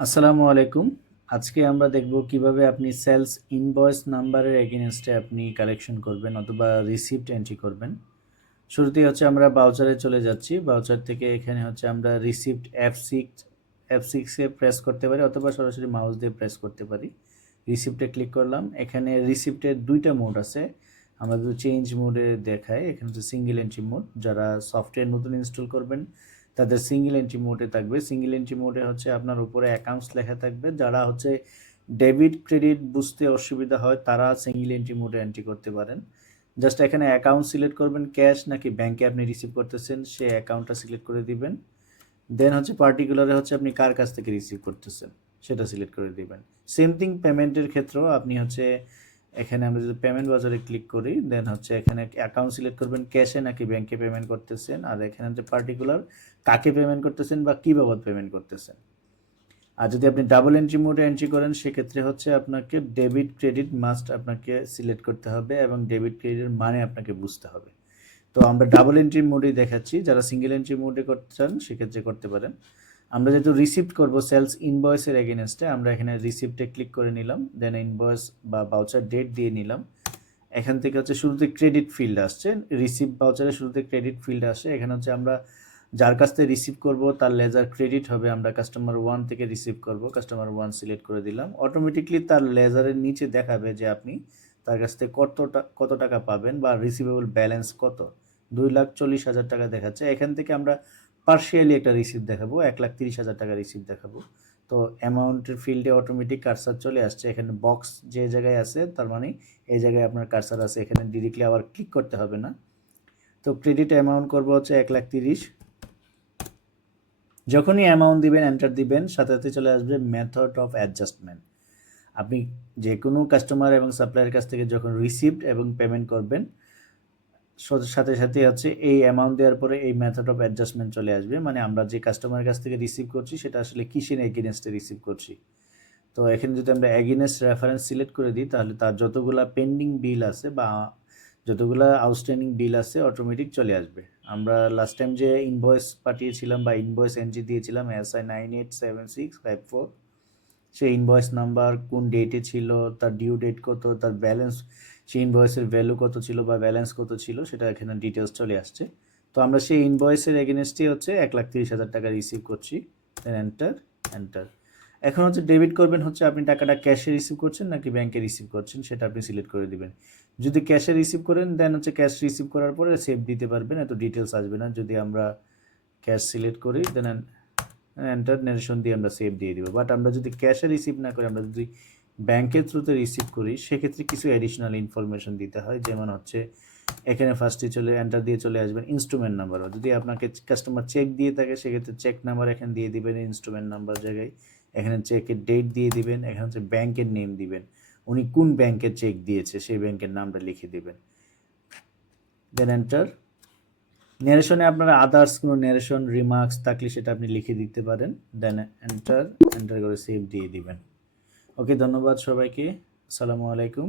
আসসালামু আলাইকুম। আজকে আমরা দেখব কিভাবে আপনি সেলস ইনভয়েস নাম্বারের এগেইনস্টে আপনি কালেকশন করবেন অথবা রিসিপ্ট এন্ট্রি করবেন। শুরুতেই হচ্ছে আমরা বাউচারে চলে যাচ্ছি। বাউচার থেকে এখানে হচ্ছে আমরা রিসিপ্ট F6 এ প্রেস করতে পারি অথবা সরাসরি মাউস দিয়ে প্রেস করতে পারি। রিসিপ্টে ক্লিক করলাম। এখানে রিসিপ্টের দুইটা মোড আছে। আমরা যদি চেঞ্জ মোডে দেখাই, এখানে হচ্ছে সিঙ্গেল এন্ট্রি মোড। যারা সফটওয়্যার নতুন ইনস্টল করবেন তাদের সিঙ্গেল এন্ট্রি মোডে থাকবে। সিঙ্গেল এন্ট্রি মোডে হচ্ছে আপনার উপরে অ্যাকাউন্টস লেখা থাকবে। যারা হচ্ছে ডেবিট ক্রেডিট বুঝতে অসুবিধা হয় তারা সিঙ্গেল এন্ট্রি মোডে এন্ট্রি করতে পারেন। জাস্ট এখানে অ্যাকাউন্ট সিলেক্ট করবেন, ক্যাশ নাকি ব্যাংকে আপনি রিসিভ করতেছেন সে অ্যাকাউন্টটা সিলেক্ট করে দিবেন। দেন হচ্ছে পার্টিকুলারে হচ্ছে আপনি কার কাছ থেকে রিসিভ করতেছেন সেটা সিলেক্ট করে দিবেন। সেম থিং পেমেন্টের ক্ষেত্রেও আপনি হচ্ছে এখানে আমরা যদি পেমেন্ট বাজারে ক্লিক করি, দেন হচ্ছে এখানে অ্যাকাউন্ট সিলেক্ট করবেন, ক্যাশে নাকি ব্যাংকে পেমেন্ট করতেছেন, আর এখানে হচ্ছে পার্টিকুলার কাকে পেমেন্ট করতেছেন বা কী বাবদ পেমেন্ট করতেছেন। আর যদি আপনি ডাবল এন্ট্রি মোডে এন্ট্রি করেন সেক্ষেত্রে হচ্ছে আপনাকে ডেবিট ক্রেডিট মাস্ট আপনাকে সিলেক্ট করতে হবে এবং ডেবিট ক্রেডিটের মানে আপনাকে বুঝতে হবে। তো আমরা ডাবল এন্ট্রি মোডেই দেখাচ্ছি, যারা সিঙ্গেল এন্ট্রি মোডে করতে চান সেক্ষেত্রে করতে পারেন। আমরা যেহেতু রিসিপ্ট করব সেলস ইনভয়েসের এগেনস্টে, আমরা এখানে রিসিপ্টে ক্লিক করে নিলাম, দেন ইনভয়েস বা বাউচার ডেট দিয়ে নিলাম। এখান থেকে হচ্ছে শুরুতে ক্রেডিট ফিল্ড আসছে, রিসিপ্ট বাউচারের শুরুতে ক্রেডিট ফিল্ড আসে। এখানে হচ্ছে আমরা যার কাছ থেকে রিসিভ করব তার লেজার ক্রেডিট হবে। আমরা কাস্টমার 1 থেকে রিসিভ করব, কাস্টমার 1 সিলেক্ট করে দিলাম। অটোমেটিকলি তার লেজারের নিচে দেখাবে যে আপনি তার কাছ থেকে কত টাকা পাবেন বা রিসিভেবল ব্যালেন্স কত। 2,40,000 টাকা দেখাচ্ছে। এখান থেকে আমরা পার্শিয়ালি একটা রিসিপ্ট দেখাবো, 1,30,000 টাকা রিসিপ্ট দেখাবো। তো অ্যামাউন্টের ফিল্ডে অটোমেটিক কার্সার চলে আসছে। এখানে বক্স যে জায়গায় আছে তার মানে এই জায়গায় আপনার কার্সার আছে, এখানে ডিরেক্টলি আবার ক্লিক করতে হবে না। তো ক্রেডিট অ্যামাউন্ট করবো হচ্ছে 1,30,000। যখনই অ্যামাউন্ট দিবেন, এন্টার দিবেন, সাথে সাথে চলে আসবে মেথড অফ অ্যাডজাস্টমেন্ট। আপনি যে কোনো কাস্টমার এবং সাপ্লায়ারের কাছ থেকে যখন রিসিপ্ট এবং পেমেন্ট করবেন সাথে সাথে হচ্ছে এই অ্যামাউন্ট দেওয়ার পরে এই মেথড অফ অ্যাডজাস্টমেন্ট চলে আসবে। মানে আমরা যে কাস্টমারের কাছ থেকে রিসিভ করছি সেটা আসলে কিসের এগেনস্টে রিসিভ করছি। তো এখানে যদি আমরা এগেনস্ট রেফারেন্স সিলেক্ট করে দিই তাহলে তার যতগুলা পেন্ডিং বিল আছে বা যতগুলা আউটস্ট্যান্ডিং বিল আছে অটোমেটিক চলে আসবে। আমরা লাস্ট টাইম যে ইনভয়েস পাঠিয়েছিলাম বা ইনভয়েস এন্ট্রি দিয়েছিলাম SI 987654, সেই ইনভয়েস নাম্বার, কোন ডেটে ছিল, তার ডিউ ডেট কত, তার ব্যালেন্স, সেই ইনভয়েসের ভ্যালু কত ছিল বা ব্যালেন্স কত ছিল সেটা এখানে ডিটেলস চলে আসছে। তো আমরা সেই ইনভয়েসের এগেনস্টই হচ্ছে 1,30,000 টাকা রিসিভ করছি। Then enter. এখন হচ্ছে ডেবিট করবেন হচ্ছে আপনি টাকাটা ক্যাশে রিসিভ করছেন নাকি ব্যাংকে রিসিভ করছেন সেটা আপনি সিলেক্ট করে দিবেন। যদি ক্যাশে রিসিভ করেন দেন হচ্ছে ক্যাশ রিসিভ করার পরে সেভ দিতে পারবেন, এত ডিটেলস আসবে না। যদি আমরা ক্যাশ সিলেক্ট করি দেন এন্টার নারেশন দিয়ে আমরা সেভ দিয়ে দিব। বাট আমরা যদি ক্যাশে রিসিভ না করি, আমরা যদি ব্যাংকের থ্রুতে রিসিভ করি সেক্ষেত্রে কিছু অ্যাডিশনাল ইনফরমেশন দিতে হয়। যেমন হচ্ছে এখানে ফার্স্টে এন্টার দিয়ে চলে আসবেন ইনস্ট্রুমেন্ট নাম্বারও। যদি আপনাকে কাস্টমার চেক দিয়ে থাকে সেক্ষেত্রে চেক নাম্বার এখানে দিয়ে দিবেন ইনস্ট্রুমেন্ট নাম্বার জায়গায়। এখানে চেকের ডেট দিয়ে দিবেন, এখানে হচ্ছে ব্যাংকের নেম দিবেন, উনি কোন ব্যাংকে চেক দিয়েছে সেই ব্যাংকের নামটা লিখে দিবেন। দেন এন্টার। ন্যারেশনে আপনারা আদার্স কোনো ন্যারেশন রিমার্কস থাকলে সেটা আপনি লিখে দিতে পারেন। দেন এন্টার করে সেভ দিয়ে দিবেন। ওকে, ধন্যবাদ সবাইকে। আসসালামু আলাইকুম।